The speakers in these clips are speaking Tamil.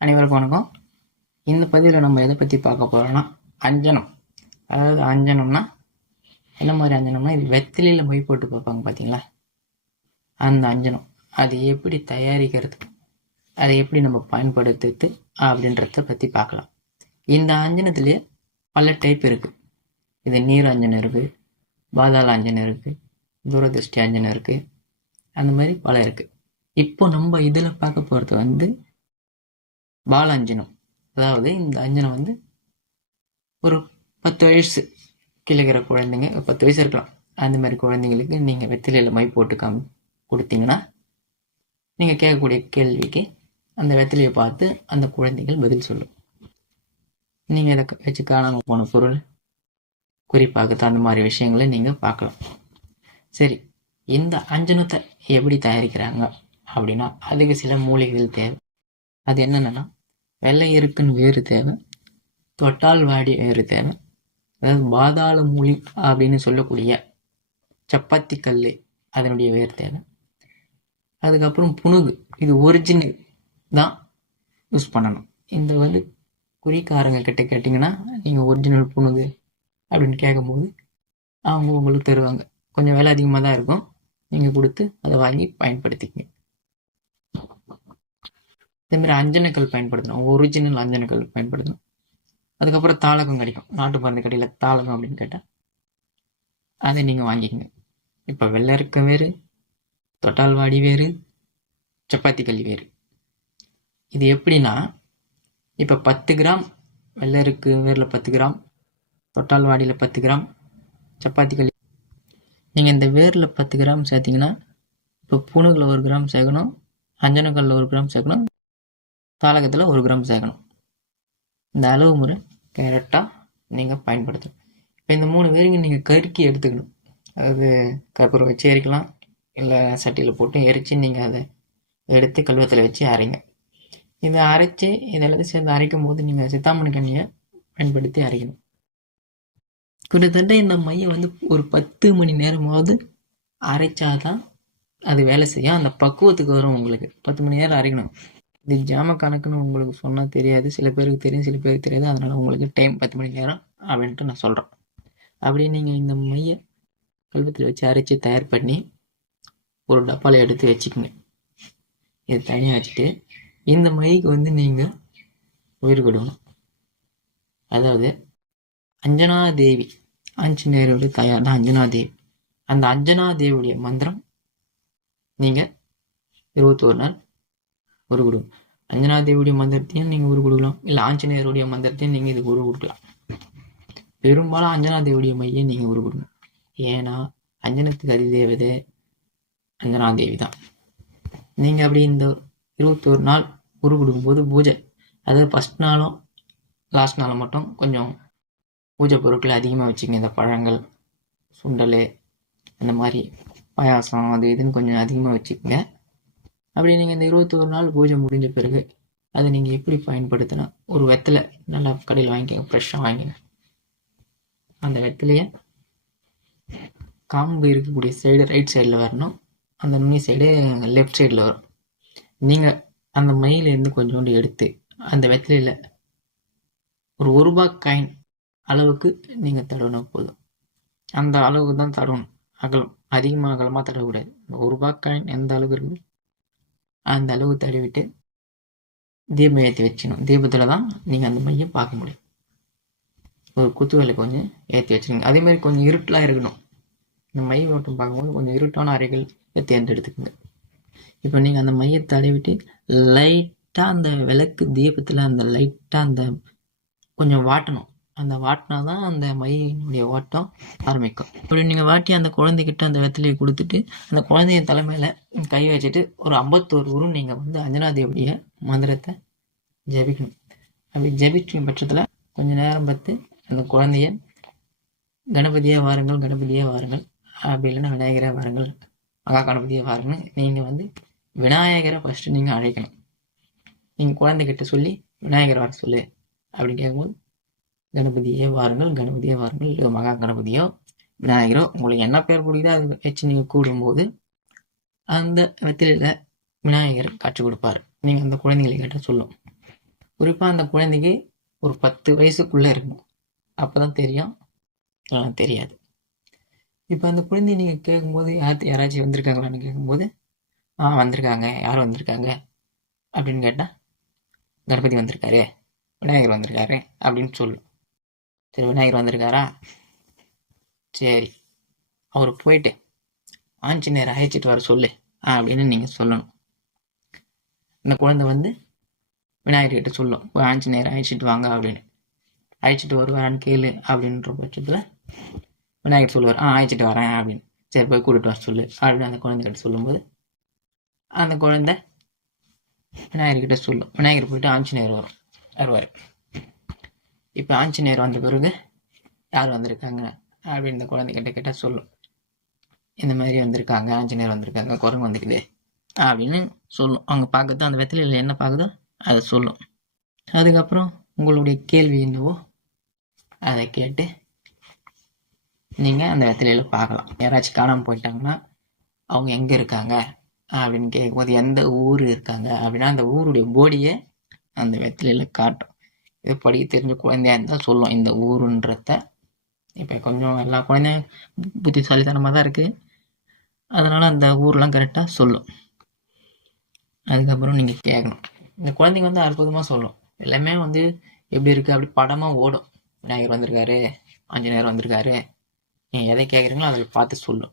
அனைவருக்கும் வணக்கம். இந்த பதிவில் நம்ம எதை பற்றி பார்க்க போகிறோம்னா அஞ்சனம். அதாவது அஞ்சனம்னா என்ன மாதிரி அஞ்சனம்னா இது வெத்திலையில் மொய் போட்டு பார்ப்பாங்க பார்த்தீங்களா அந்த அஞ்சனம். அது எப்படி தயாரிக்கிறது? அதை எப்படி நம்ம பயன்படுத்துறது அப்படின்றத பற்றி பார்க்கலாம். இந்த அஞ்சனத்துலேயே பல டைப் இருக்குது இது நீர் அஞ்சனம் இருக்குது பாதாள அஞ்சனம் இருக்குது தூரதிருஷ்டி அஞ்சனம் இருக்குது அந்த மாதிரி பல இருக்குது இப்போ நம்ம இதில் பார்க்க போகிறது வந்து பால அஞ்சனம் அதாவது இந்த அஞ்சனம் வந்து ஒரு பத்து வயசு கிழக்கிற குழந்தைங்க பத்து வயசு இருக்கலாம். அந்த மாதிரி குழந்தைங்களுக்கு நீங்கள் வெத்திலையில் மை போட்டு காமி கொடுத்தீங்கன்னா நீங்கள் கேட்கக்கூடிய கேள்விக்கு அந்த வெத்திலையை பார்த்து அந்த குழந்தைகள் பதில் சொல்லும். நீங்கள் இதை வச்சு காணாமல் போன பொருள் குறிப்பாக அந்த மாதிரி விஷயங்களை நீங்கள் பார்க்கலாம். சரி இந்த அஞ்சனத்தை எப்படி தயாரிக்கிறாங்க அப்படின்னா அதுக்கு சில மூலிகைகள் தேவை. அது என்னென்னா வெள்ளை இருக்குன்னு வேறு தேவை. தொட்டால் வாடி வேறு தேவை. அதாவது பாதாள மூலி அப்படின்னு சொல்லக்கூடிய சப்பாத்தி கல் அதனுடைய வேர் தேவை. அதுக்கப்புறம் புணுகு இது ஒரிஜினல் தான் யூஸ் பண்ணணும். இந்த வந்து குறிக்காரங்க கிட்ட கேட்டிங்கன்னா நீங்கள் ஒரிஜினல் புணுகு அப்படின்னு கேட்கும்போது அவங்க உங்களுக்கு தருவாங்க. கொஞ்சம் விலை அதிகமாக தான் இருக்கும். நீங்கள் கொடுத்து அதை வாங்கி பயன்படுத்திக்கங்க. இதேமாரி அஞ்சனக்கல் பயன்படுத்தணும். ஒரிஜினல் அஞ்சனக்கல் பயன்படுத்தணும். அதுக்கப்புறம் தாளகம் கிடைக்கும். நாட்டு மருந்து கடையில் தாளகம் அப்படின்னு கேட்டால் அதை நீங்கள் வாங்கிக்கோங்க. இப்போ வெள்ளை இருக்க வேறு தொட்டால் வாடி வேறு சப்பாத்தி கல்லி வேறு. இது எப்படின்னா இப்போ பத்து கிராம் வெள்ளை இருக்கு வேரில் பத்து கிராம் தொட்டால் வாடியில் பத்து கிராம் சப்பாத்தி கல்லி நீங்கள் இந்த வேரில் பத்து கிராம் சேர்த்திங்கன்னா இப்போ பூணுகளில் ஒரு கிராம் சேர்க்கணும் அஞ்சனக்கல்லில் ஒரு கிராம் சேர்க்கணும். தாளகத்தில் ஒரு கிராம் சேர்க்கணும். இந்த அளவு முறை கரெக்டாக நீங்கள் பயன்படுத்தணும். இப்போ இந்த மூணு பேருக்கு நீங்கள் கருக்கி எடுத்துக்கணும். அதாவது கற்பூரம் வச்சு எரிக்கலாம் இல்லை சட்டியில் போட்டு எரித்து நீங்கள் அதை எடுத்து கல்வத்தில் வச்சு அரைங்க. இதை அரைச்சி இதெல்லாத்தையும் சேர்ந்து அரைக்கும் போது நீங்கள் சித்தாமணி கண்ணியை பயன்படுத்தி அரைக்கணும். கிட்டத்தட்ட இந்த மையம் வந்து ஒரு பத்து மணி நேரமாவது அரைச்சாதான் அது வேலை செய்யும். அந்த பக்குவத்துக்கு வரும் உங்களுக்கு. பத்து மணி நேரம் அரைக்கணும். இது ஜாம கணக்குன்னு உங்களுக்கு சொன்னால் தெரியாது. சில பேருக்கு தெரியும் சில பேருக்கு தெரியாது. அதனால் உங்களுக்கு டைம் பத்து மணி நேரம் அப்படின்ட்டு நான் சொல்கிறேன் அப்படியே நீங்கள் இந்த மைய கல்வத்தில் வச்சு அரைச்சி தயார் பண்ணி ஒரு டப்பாவில் எடுத்து வச்சுக்கோங்க. இது தனியாக வச்சுட்டு இந்த மைக்கு வந்து நீங்கள் உயிர் கொடுக்கணும். அதாவது அஞ்சனா தேவி ஆஞ்சநேயருடைய தயார் தான் அஞ்சனா தேவி. அந்த அஞ்சனா தேவியுடைய மந்திரம் நீங்கள் இருபத்தோரு நாள் குரு குரு அஞ்சனா தேவியுடைய மந்திரத்தையும் நீங்கள் குரு கொடுக்கலாம் இல்லை ஆஞ்சநேயருடைய மந்திரத்தையும் நீங்கள் இது குரு கொடுக்கலாம் பெரும்பாலும் அஞ்சனா தேவியுடைய மையம் நீங்கள் குரு கொடுக்கணும் ஏன்னா அஞ்சனத்துக்கு அதிதேவதை அஞ்சனா தேவி தான். நீங்கள் அப்படி இந்த இருபத்தோரு நாள் குரு கொடுக்கும்போது பூஜை. அதாவது ஃபஸ்ட் நாளும் லாஸ்ட் நாளும் மட்டும் கொஞ்சம் பூஜை பொருட்களை அதிகமாக வச்சுங்க இந்த பழங்கள் சுண்டல் அந்த மாதிரி பாயாசம் அது இதுன்னு கொஞ்சம் அதிகமாக வச்சுக்கோங்க. அப்படி நீங்கள் இந்த இருபத்தோரு நாள் பூஜை முடிஞ்ச பிறகு அதை நீங்கள் எப்படி பயன்படுத்தினா ஒரு வெத்தலை நல்லா கடையில் வாங்கிக்கோங்க ஃப்ரெஷ்ஷாக வாங்கிங்க அந்த வெத்தலையை காம்பு இருக்கக்கூடிய சைடு ரைட் சைடில் வரணும். அந்த நுனி சைடு லெஃப்ட் சைடில் வரும். நீங்கள் அந்த மயிலேருந்து கொஞ்சோண்டு எடுத்து அந்த வெத்தலையில் ஒரு ஒரு ரூபா காயின் அளவுக்கு நீங்கள் தடவினா போதும். அந்த அளவுக்கு தான் தடவணும். அகலம் அதிகமாக அகலமாக தடவக்கூடாது. ஒரு ரூபா காயின் எந்த அளவுக்கு இருக்குது அந்த அளவு தடவிட்டு தீபம் ஏற்றி வச்சுக்கணும் தீபத்தில் தான் நீங்கள் அந்த மையம் பார்க்க முடியும். ஒரு குத்துவேலை கொஞ்சம் ஏற்றி வச்சுருங்க. அதேமாதிரி கொஞ்சம் இருட்டலாக இருக்கணும். இந்த மை ஓட்டம் பார்க்கும்போது கொஞ்சம் இருட்டான அறைகள் தேர்ந்தெடுத்துக்கோங்க. இப்போ நீங்கள் அந்த மையை தடவிட்டு லைட்டாக அந்த விளக்கு தீபத்தில் அந்த லைட்டாக அந்த கொஞ்சம் வாட்டணும். அந்த வாட்டினா தான் அந்த மையினுடைய ஓட்டம் ஆரம்பிக்கும். இப்படி நீங்கள் வாட்டி அந்த குழந்தைகிட்ட அந்த வெத்தலையை கொடுத்துட்டு அந்த குழந்தைய தலைமையில் கை வச்சுட்டு ஒரு ஐம்பத்தோரு உரும் நீங்கள் வந்து அஞ்சனாதேவியுடைய மந்திரத்தை ஜபிக்கணும். அப்படி ஜபிக்கும் பட்சத்தில் கொஞ்சம் நேரம் பார்த்து அந்த குழந்தைய கணபதியே வாருங்கள் கணபதியே வாருங்கள் அப்படி இல்லைன்னா விநாயகரே வாருங்கள் மகா கணபதியே வாருங்கள் நீங்கள் வந்து விநாயகரை ஃபஸ்ட்டு நீங்கள் அழைக்கணும். நீங்கள் குழந்தைகிட்ட சொல்லி விநாயகர் வர சொல்லு. அப்படின்னு கேட்கும்போது கணபதியே வாருங்கள் கணபதியே வாருங்கள். இல்லை மகா கணபதியோ விநாயகரோ உங்களுக்கு என்ன பேர் பிடிக்குதோ அதை வச்சு நீங்கள் கூடும்போது அந்த வெத்திலையில் விநாயகர் காட்சி கொடுப்பார். நீங்கள் அந்த குழந்தைங்களை கேட்டால் சொல்லும். குறிப்பாக அந்த குழந்தைக்கு ஒரு பத்து வயசுக்குள்ளே இருக்கணும் அப்போ தான் தெரியும். இல்லைன்னா தெரியாது. இப்போ அந்த குழந்தைய நீங்கள் கேட்கும்போது யார் யாராச்சும் வந்திருக்காங்களான்னு கேட்கும்போது ஆ வந்திருக்காங்க. யார் வந்திருக்காங்க? அப்படின்னு கேட்டால் கணபதி வந்திருக்காரு. விநாயகர் வந்திருக்காரு. அப்படின்னு சொல்லும். சரி விநாயகர் வந்திருக்காரா? சரி அவர் போயிட்டு ஆஞ்சநேயர் அழைச்சிட்டு வர சொல்லு அப்படின்னு நீங்கள் சொல்லணும். இந்த குழந்தை வந்து விநாயகர்கிட்ட சொல்லும் போய் ஆஞ்சநேயர் அழைச்சிட்டு வாங்க அப்படின்னு. அழைச்சிட்டு வருவாரான்னு கேளு அப்படின்ற பட்சத்தில் விநாயகர் சொல்லுவார் ஆ அழைச்சிட்டு வரேன் அப்படின்னு. சரி போய் கூட்டிட்டு வர சொல்லு அப்படின்னு அந்த குழந்தைகிட்ட சொல்லும்போது அந்த குழந்தை விநாயகர்கிட்ட சொல்லும். விநாயகர் போயிட்டு ஆஞ்சநேயர் வரும் வருவார். இப்போ ஆஞ்சநேயர் வந்த பிறகு யார் வந்திருக்காங்க அப்படின்னு இந்த குழந்தைகிட்ட கேட்டால் சொல்லும் இந்த மாதிரி வந்திருக்காங்க ஆஞ்சநேயர் வந்திருக்காங்க குரங்கு வந்துக்குது அப்படின்னு சொல்லும். அவங்க பார்க்குறது அந்த வெத்தலையில் என்ன பார்க்குதோ அதை சொல்லும். அதுக்கப்புறம் உங்களுடைய கேள்வி என்னவோ அதை கேட்டு நீங்கள் அந்த வெத்தலையில் பார்க்கலாம். யாராச்சும் காணாமல் போயிட்டாங்கன்னா அவங்க எங்கே இருக்காங்க அப்படின்னு கேட்கும்போது எந்த ஊர் இருக்காங்க அப்படின்னா அந்த ஊருடைய போடியை அந்த வெத்தலையில் காட்டும். இது படிக்க தெரிஞ்ச குழந்தையாக இருந்தால் சொல்லும். இந்த ஊருன்றத. இப்போ கொஞ்சம் எல்லா குழந்தையும் புத்திசாலித்தனமாக தான் இருக்குது அதனால் அந்த ஊர்லாம் கரெக்டாக சொல்லும். அதுக்கப்புறம் நீங்கள் கேட்கணும் இந்த குழந்தைங்க வந்து அற்புதமாக சொல்லும். எல்லாமே வந்து எப்படி இருக்குது அப்படி படமாக ஓடும். விநாயகர் வந்திருக்காரு ஆஞ்சநேயர் வந்திருக்காரு. நீங்கள் எதை கேட்குறீங்களோ அதில் பார்த்து சொல்லும்.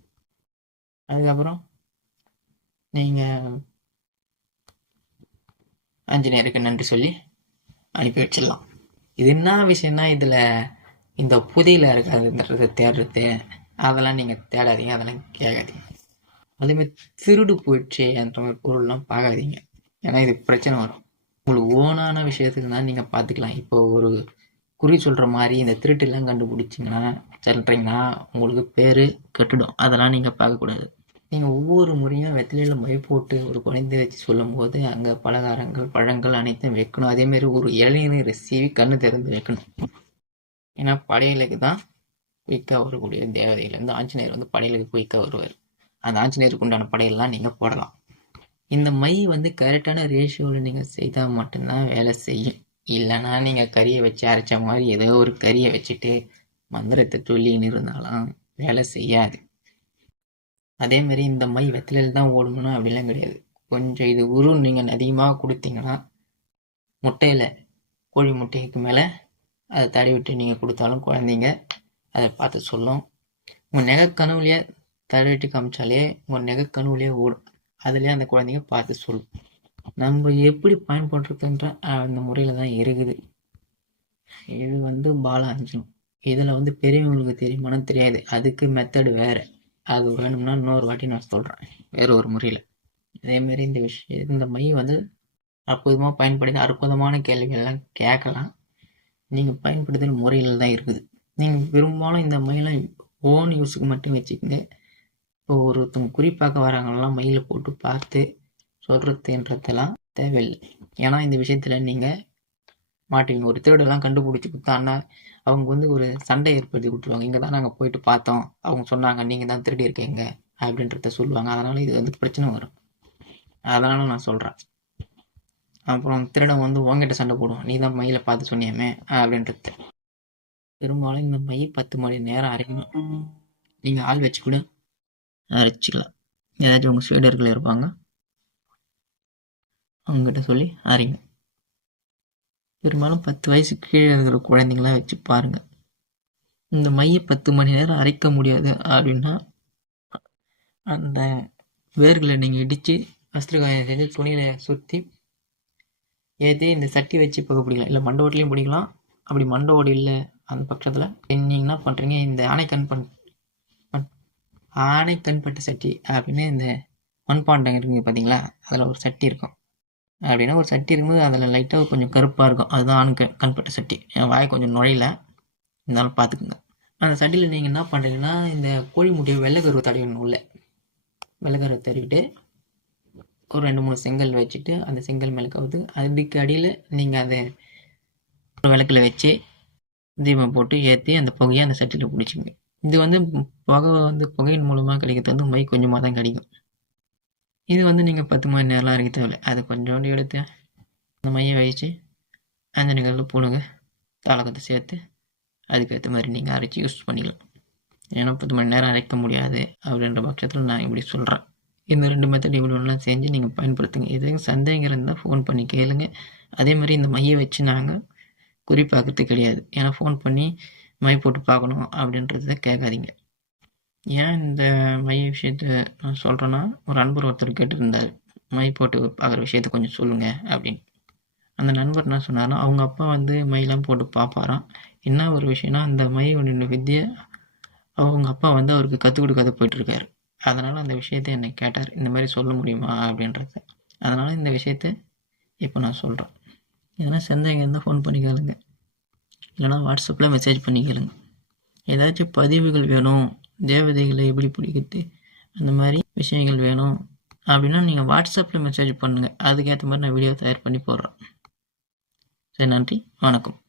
அதுக்கப்புறம் நீங்கள் ஆஞ்சநேயருக்கு நன்றி சொல்லி அனுப்பி வச்சிடலாம். இது என்ன விஷயம்னா இதில் இந்த புதையில இருக்காதுன்றதை தேடுறது அதெல்லாம் நீங்கள் தேடாதீங்க அதெல்லாம் கேட்காதீங்க. அதேமாதிரி திருடு போயிடுச்சு என்ற மாதிரி பொருள்லாம் பார்க்காதீங்க. ஏன்னா இது பிரச்சனை வரும். உங்களுக்கு ஓனான விஷயத்துக்கு தான் நீங்கள் பார்த்துக்கலாம். இப்போ ஒரு குறி சொல்கிற மாதிரி இந்த திருட்டுலாம் கண்டுபிடிச்சிங்கன்னா சொல்கிறீங்கன்னா உங்களுக்கு பேர் கெட்டுடும். அதெல்லாம் நீங்கள் பார்க்கக்கூடாது. நீங்கள் ஒவ்வொரு முறையும் வெத்திலையில் மை போட்டு ஒரு குழந்தை வச்சு சொல்லும்போது அங்கே பலகாரங்கள் பழங்கள் அனைத்தும் வைக்கணும். அதேமாரி ஒரு இளநீர் சீவி கண்ணு திறந்து வைக்கணும். ஏன்னா படையலுக்கு தான் குயிக்காக வரக்கூடிய தேவதைகள் வந்து ஆஞ்சநேயர் வந்து படையலுக்கு குயிக்காக வருவார். அந்த ஆஞ்சநேயருக்கு உண்டான படையெல்லாம் நீங்கள் போடலாம். இந்த மை வந்து கரெக்டான ரேஷியோவில் நீங்கள் செய்தால் மட்டும்தான் வேலை செய்யும். இல்லைன்னா நீங்கள் கறியை வச்சு அரைச்ச மாதிரி ஏதோ ஒரு கறியை வச்சுட்டு மந்திரத்தை சொல்லின்னு இருந்தாலும் வேலை செய்யாது. அதே மாதிரி இந்த மை வெத்தலையில் தான் ஓடணும் அப்படிலாம் கிடையாது. கொஞ்சம் இது உரு நீங்கள் அதிகமாக கொடுத்தீங்கன்னா முட்டையில் கோழி முட்டைக்கு மேலே அதை தடை விட்டு நீங்கள் கொடுத்தாலும் குழந்தைங்க அதை பார்த்து சொல்லும். உங்கள் நெகை கனவுலையே தடவிட்டு காமிச்சாலே உங்கள் நெகை கனவுலையே ஓடும். அதுலேயே அந்த குழந்தைங்க பார்த்து சொல்லும். நம்ம எப்படி பயன்படுறதுன்ற அந்த முறையில் தான் இருக்குது. இது வந்து பாலாஞ்சனம் இதில் வந்து பெரியவங்களுக்கு தெரியுமானு தெரியாது. அதுக்கு மெத்தடு வேறு. அது வேணும்னா இன்னொரு வாட்டி நான் சொல்கிறேன் வேறு ஒரு முறையில். இதேமாரி இந்த விஷயம் இந்த மை வந்து அற்புதமாக பயன்படுத்தி அற்புதமான கேள்விகள்லாம் கேட்கலாம். நீங்கள் பயன்படுத்துகிற முறையில் தான் இருக்குது. நீங்கள் பெரும்பாலும் இந்த மயிலை ஓன் யூஸுக்கு மட்டும் வச்சுக்கோங்க. இப்போ ஒருத்தவங்க குறிப்பாக வராங்களெல்லாம் மயிலை போட்டு பார்த்து சொல்கிறதுன்றதெல்லாம் தேவையில்லை. ஏன்னா இந்த விஷயத்தில் நீங்கள் மாட்டுவீங்க ஒரு திருடெல்லாம் கண்டுபிடிச்சி கொடுத்தான்னா அவங்க வந்து ஒரு சண்டை ஏற்படுத்தி கொடுத்துருவாங்க. இங்கே தான் நாங்கள் போயிட்டு பார்த்தோம். அவங்க சொன்னாங்க நீங்கள் தான் திருடி இருக்கீங்க அப்படின்றத சொல்லுவாங்க. அதனால் இது வந்து பிரச்சனை வரும். அதனால் நான் சொல்கிறேன் அப்புறம் திருடன் வந்து உங்ககிட்ட சண்டை போடுவோம். நீ தான் மயிலை பார்த்து சொன்னியாமே அப்படின்றது. பெரும்பாலும் இந்த மை பத்து மணி நேரம் அரைக்கணும். நீங்கள் ஆள் வச்சு கூட அரைச்சிக்கலாம். ஏதாச்சும் உங்கள் ஸ்வீடர்கள் இருப்பாங்க அவங்ககிட்ட சொல்லி அரைங்க. பெரும்பாலும் பத்து வயசு கீழே இருக்கிற குழந்தைங்களாம் வச்சு பாருங்கள் இந்த மையை பத்து மணி நேரம் அரைக்க முடியாது அப்படின்னா அந்த வேர்களை நீங்கள் இடித்து வஸ்திரகாயம் செஞ்சு துணியில் சுற்றி ஏற்றி இந்த சட்டி வச்சு பக்க பிடிக்கலாம். இல்லை மண்டை ஓட்டிலையும் பிடிக்கலாம். அப்படி மண்ட ஓடி இல்லை அந்த பக்கத்தில் நீங்கள் என்ன பண்ணுறீங்க இந்த ஆணை கண் பண் ஆணை கண்பட்ட சட்டி அப்படின்னு இந்த மண்பாண்டம் இருக்குங்க பார்த்தீங்களா அதில் ஒரு சட்டி இருக்கும். அப்படின்னா ஒரு சட்டி இருக்கும்போது அதில் லைட்டாக கொஞ்சம் கருப்பாக இருக்கும். அதுதான் ஆணுக்கு கண்பட்ட சட்டி. என் வாய் கொஞ்சம் நுழையில. இருந்தாலும் பார்த்துக்குங்க. அந்த சட்டியில் நீங்கள் என்ன பண்ணுறீங்கன்னா இந்த கோழி முட்டையை வெள்ளைக்கருவை தடவிடணும் உள்ளே. வெள்ளைக்கருவை தடவிட்டு ஒரு ரெண்டு மூணு செங்கல் வச்சுட்டு அந்த செங்கல் மேலே கவுத்து அதுக்கு அடியில் நீங்கள் அதை ஒரு விளக்கில் வச்சு தீபம் போட்டு ஏற்றி அந்த புகையை அந்த சட்டியில் பிடிச்சிங்க இது வந்து புகை வந்து புகையின் மூலமாக கிடைக்கிறது வந்து மை கொஞ்சமாக தான் கிடைக்கும். இது வந்து நீங்கள் பத்து மணி நேரம்லாம் இருக்க தேவையில்ல. அது கொஞ்சோண்டு எடுத்து அந்த மையை அந்த நிகழ்வு புழுங்க தாளகத்தை சேர்த்து அதுக்கேற்ற மாதிரி நீங்கள் அரைச்சி யூஸ் பண்ணிக்கலாம். ஏன்னா பத்து மணி நேரம் அரைக்க முடியாது அப்படின்ற பட்சத்தில் நான் இப்படி சொல்கிறேன் இந்த ரெண்டு மெத்தட் இப்படி ஒன்றா செஞ்சு நீங்கள் பயன்படுத்துங்க. எதுவும் சந்தேகம் இருந்தால் ஃபோன் பண்ணி கேளுங்க. அதே மாதிரி இந்த மையை வச்சு நாங்கள் குறி பார்க்கறது கிடையாது. ஏன்னா ஃபோன் பண்ணி மை போட்டு பார்க்கணும் அப்படின்றத கேட்காதீங்க. ஏன் இந்த மை விஷயத்த நான் சொல்கிறேன்னா ஒரு நண்பர் ஒருத்தர் கேட்டிருந்தார் மை போட்டு பார்க்குற விஷயத்த கொஞ்சம் சொல்லுங்கள் அப்படின்னு. அந்த நண்பர் என்ன சொன்னார்னா அவங்க அப்பா வந்து மைலாம் போட்டு பார்ப்பாராம். என்ன ஒரு விஷயம்னா அந்த மை ஒன்று வித்தியை அவங்க அப்பா வந்து அவருக்கு கற்றுக் கொடுக்காத போயிட்டுருக்காரு. அதனால் அந்த விஷயத்த என்னை கேட்டார். இந்த மாதிரி சொல்ல முடியுமா அப்படின்றத. அதனால் இந்த விஷயத்த இப்போ நான் சொல்கிறேன் எதனா சந்தேகம் இருந்தால் ஃபோன் பண்ணி கேளுங்க. இல்லைனா வாட்ஸ்அப்பில் மெசேஜ் பண்ணி கேளுங்க. ஏதாச்சும் பதிவுகள் வேணும் தேவதைகளை எப்படி பிடிக்கிறது? அந்த மாதிரி விஷயங்கள் வேணும். அப்படின்னா நீங்கள் வாட்ஸ்அப்பில் மெசேஜ் பண்ணுங்கள் அதுக்கேற்ற மாதிரி நான் வீடியோ தயார் பண்ணி போடுறேன். சரி நன்றி. வணக்கம்.